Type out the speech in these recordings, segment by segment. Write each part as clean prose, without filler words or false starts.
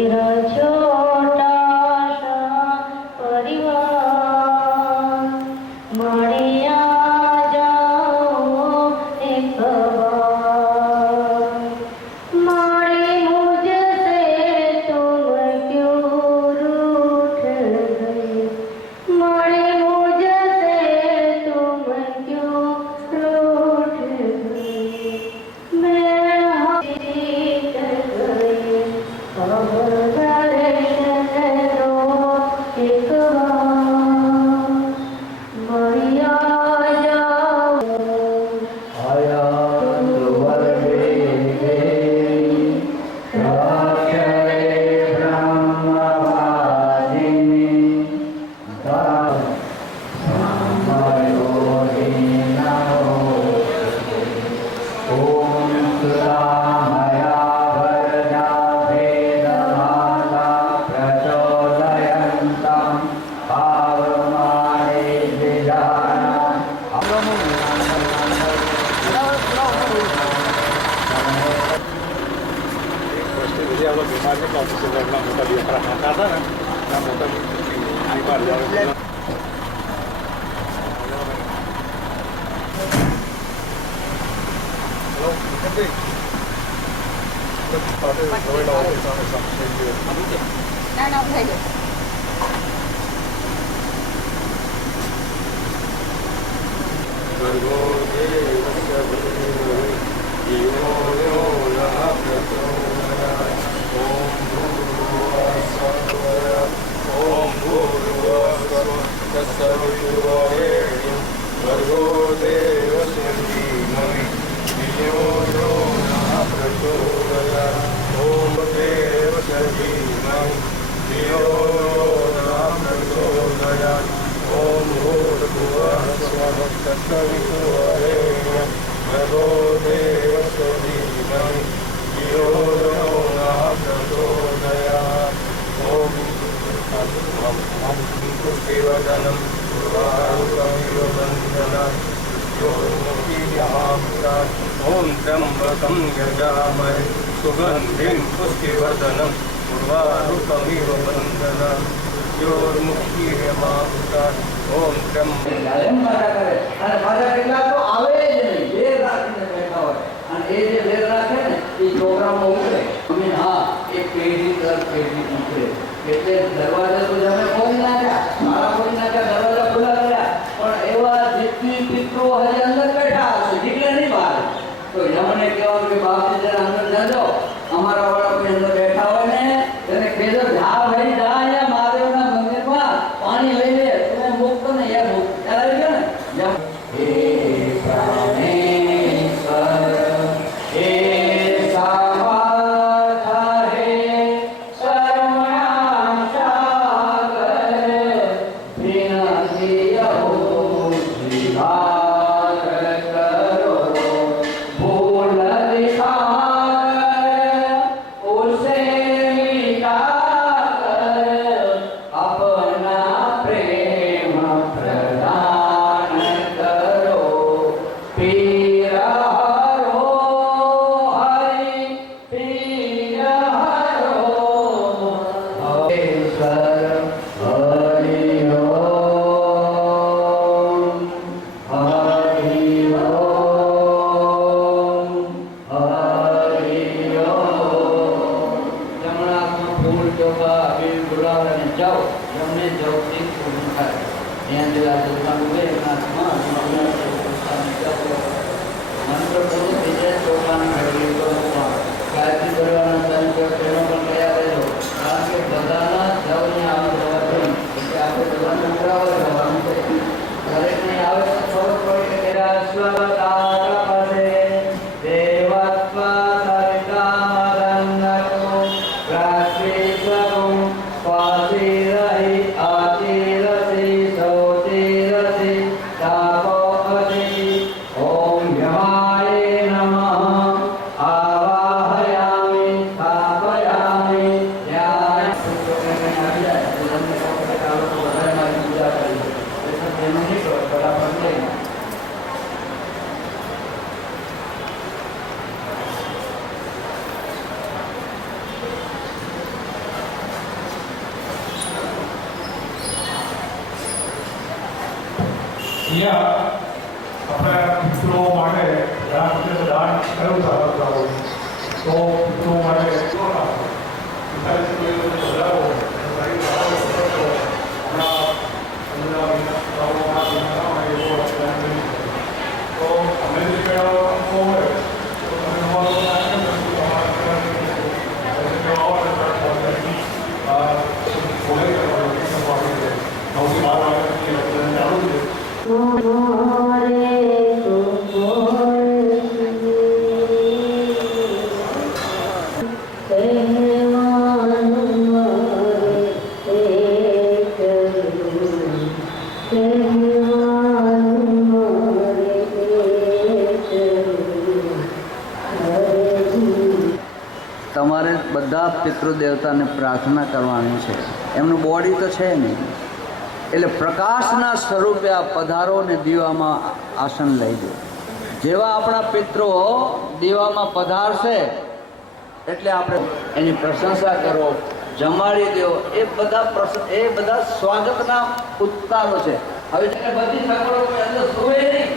मेरा छोटा सा परिवार माड़े आ जाओ एक बार। माड़े मुझसे तुम क्यों रूठ गए, माड़े मुझसे तुम क्यों रूठ गए। मैं जीत गई अब दर्शन दो एक बार। मैया जाओ आया सुवर्णे साक्षरे ब्रह्मवादिनी सामयोगिनो ॐ सुरामया वरदा वेदमाला प्रचोदयन्तं पावमाने विदाना dia lo gimana kalau sudah bilang kita dia pernah kata kan yang kita gimana ya halo nanti pada doi lawan sama sama sendiri nah udah ya Virgo devasya yo yo la Om Bhurvasvara Om Bhurvasvara Tassaviturvarenyam Virgo devasya dhimami Dhiyo yo na prachodayat Om devasya dhimami Dhiyo yo na prachodayat Om Bhurvasvara Tassaviturvarenyam Virgo devasya dhimami Dhiyo yo na prachodayat Om Pustivadanam Purvarukamiva Vandanam Yormukiyamtat Om Trambakam Yajamare Sugandhin Pustivadanam Purvarukamiva Vandanam Yormukiyamtat Om Trambakam programme ઉતરે અમે હા એક પેઢી દર પેઢી ઉતરે એટલે દરવાજા તો તમે ખોલી નાખ્યા મારા ખોલી નાખ્યા દરવાજા ખુલ્લા કર્યા પણ એવા જેટલી પિતૃઓ હજી અંદર બેઠા હશે નીકળે નહીં બહાર તો એમને કહેવાનું કે બાપજી જરા અંદર જજો અમારા વાળા કોઈ અંદર બેઠા હોય ને તેને કહેજો જા ભાઈ જા અહીંયા મહાદેવના મંદિરમાં પાણી લઈ લે તમે મૂકતો ને યાર મૂક ખ્યાલ આવી ગયો ને હે પ્રાણેશ્વર હે Om અહીંયા આપણે મિત્રો માટે દાન દાન કયું સારું કરવું તો મિત્રો માટે શું આપવું તો અમે જે કહેવાનું હોય તો તમે તમારું સૌથી બાર વાગ્યાની ચાલુ છે. મોરે તમારે બધા પિતૃદેવતાને પ્રાર્થના કરવાની છે. એમનું બોડી તો છે નહીં, એટલે પ્રકાશના સ્વરૂપે આ પધારો ને દીવામાં આસન લઈ દો. જેવા આપણા પિતૃઓ દીવામાં પધારશે એટલે આપણે એની પ્રશંસા કરો, જમાડી દો. એ બધા સ્વાગતના ઉત્તારો છે. હવે જેને બધી સગવડો અંદર સુવે નહીં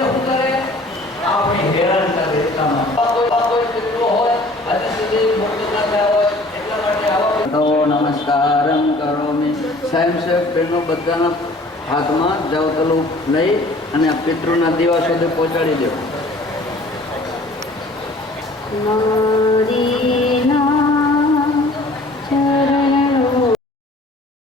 તો શું કરે? આપણી હેરાન કરે. એટલામાં કોઈ પિતૃ હોય હજી સુધી મોટું ના થયા હોય એટલા માટે આવા નમસ્કારમ કરોમિ. સ્વયંસેવક બહેનો બધાના હાથમાં જવતલું લઈ અને આ પિતૃના દીવા સુધી પહોંચાડી દેવું.